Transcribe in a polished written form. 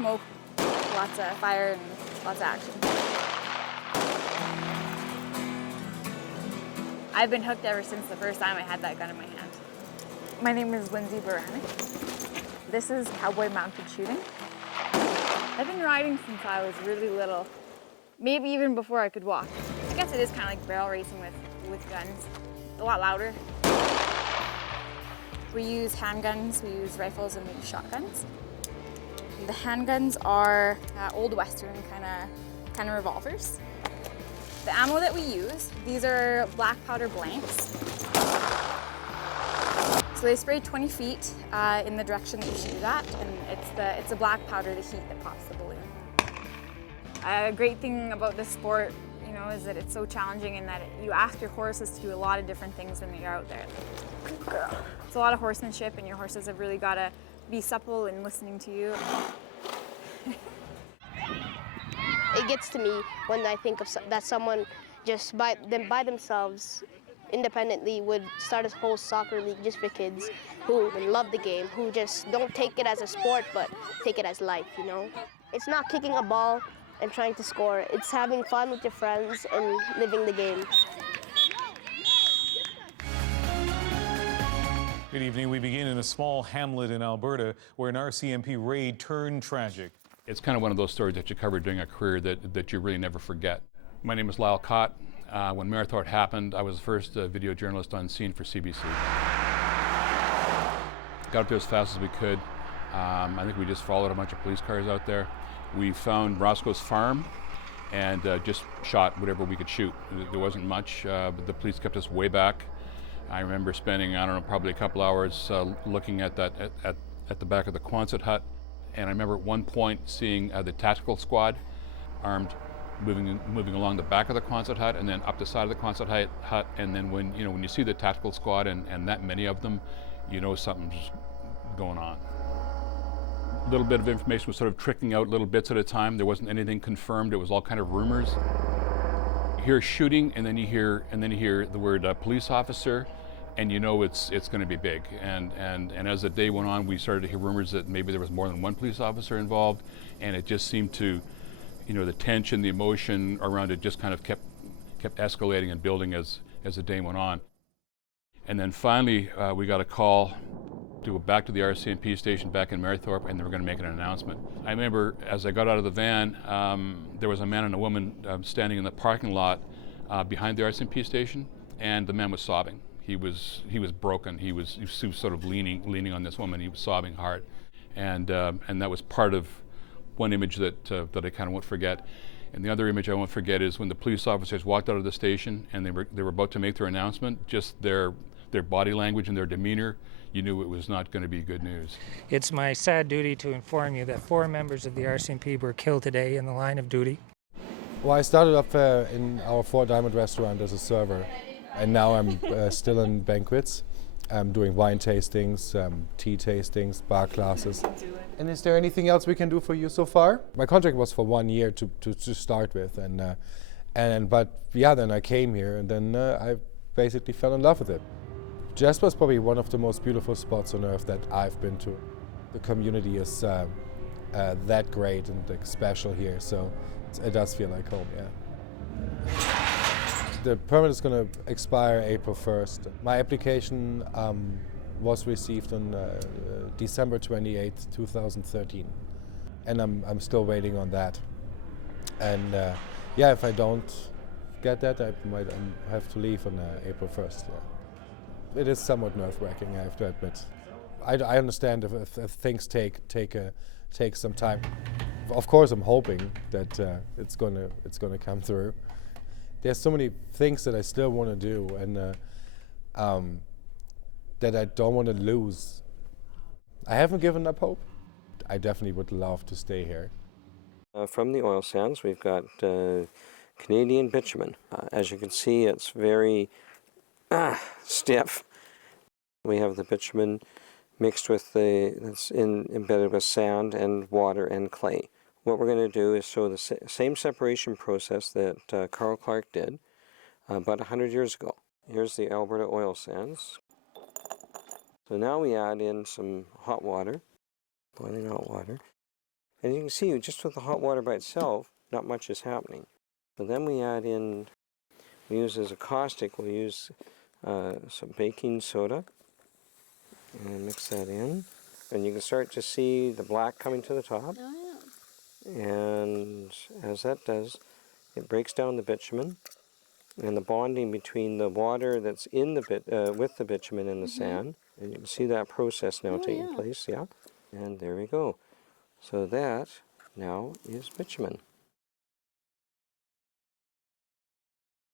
smoke, lots of fire, and lots of action. I've been hooked ever since the first time I had that gun in my hand. My name is Lindsay Baranek. This is cowboy mounted shooting. I've been riding since I was really little, maybe even before I could walk. I guess it is kind of like barrel racing with guns, a lot louder. We use handguns, we use rifles, and we use shotguns. The handguns are old Western kind of revolvers. The ammo that we use, these are black powder blanks. So they spray 20 feet in the direction that you shoot at, and it's the black powder, the heat that pops the balloon. A great thing about this sport, you know, is that it's so challenging in that you ask your horses to do a lot of different things when you're out there. Good girl. It's a lot of horsemanship, and your horses have really got to be supple in listening to you. It gets to me when I think of that someone just by themselves, independently, would start a whole soccer league just for kids who love the game, who just don't take it as a sport, but take it as life, you know? It's not kicking a ball and trying to score. It's having fun with your friends and living the game. Good evening. We begin in a small hamlet in Alberta where an RCMP raid turned tragic. It's kind of one of those stories that you cover during a career that you really never forget. My name is Lyle Cott. When Marathon happened, I was the first video journalist on scene for CBC. Got up there as fast as we could. I think we just followed a bunch of police cars out there. We found Roscoe's farm and just shot whatever we could shoot. There wasn't much, but the police kept us way back. I remember spending, I don't know, probably a couple hours looking at that at the back of the Quonset hut. And I remember at one point seeing the tactical squad armed, moving along the back of the Quonset hut and then up the side of the Quonset hut. And then when you see the tactical squad and that many of them, you know something's going on. A little bit of information was sort of trickling out little bits at a time. There wasn't anything confirmed. It was all kind of rumors. You hear shooting, and then you hear the word police officer, and you know it's going to be big. And as the day went on, we started to hear rumors that maybe there was more than one police officer involved, and it just seemed to, the tension, the emotion around it just kind of kept escalating and building as the day went on. And then finally, we got a call to go back to the RCMP station back in Marythorpe, and they were going to make an announcement. I remember as I got out of the van, there was a man and a woman standing in the parking lot behind the RCMP station, and the man was sobbing. He was broken. He was sort of leaning on this woman. He was sobbing hard, and that was part of one image that I kind of won't forget. And the other image I won't forget is when the police officers walked out of the station and they were about to make their announcement. Just their body language and their demeanor, you knew it was not going to be good news. It's my sad duty to inform you that 4 members of the RCMP were killed today in the line of duty. Well, I started up in our Four Diamond restaurant as a server, and now I'm still in banquets. I'm doing wine tastings, tea tastings, bar classes. And is there anything else we can do for you so far? My contract was for 1 year to start with, but then I came here, and then I basically fell in love with it. Jasper is probably one of the most beautiful spots on earth that I've been to. The community is that great and special here, so it does feel like home, yeah. The permit is going to expire April 1st. My application was received on December 28th, 2013, and I'm still waiting on that. And if I don't get that, I might have to leave on April 1st. Yeah. It is somewhat nerve-wracking, I have to admit. I understand if things take some time. Of course, I'm hoping that it's gonna come through. There's so many things that I still want to do, and that I don't want to lose. I haven't given up hope. I definitely would love to stay here. From the oil sands, we've got Canadian bitumen. As you can see, it's very stiff. We have the bitumen mixed with that's embedded with sand and water and clay. What we're going to do is show the same separation process that Carl Clark did about 100 years ago. Here's the Alberta oil sands. So now we add in some hot water, boiling hot water. And you can see just with the hot water by itself, not much is happening. So then we add in, we use as a caustic, we'll use some baking soda and mix that in. And you can start to see the black coming to the top. Oh, yeah. And as that does, it breaks down the bitumen, and the bonding between the water that's in the with the bitumen and the sand. And you can see that process now taking place, yeah. And there we go. So that now is bitumen.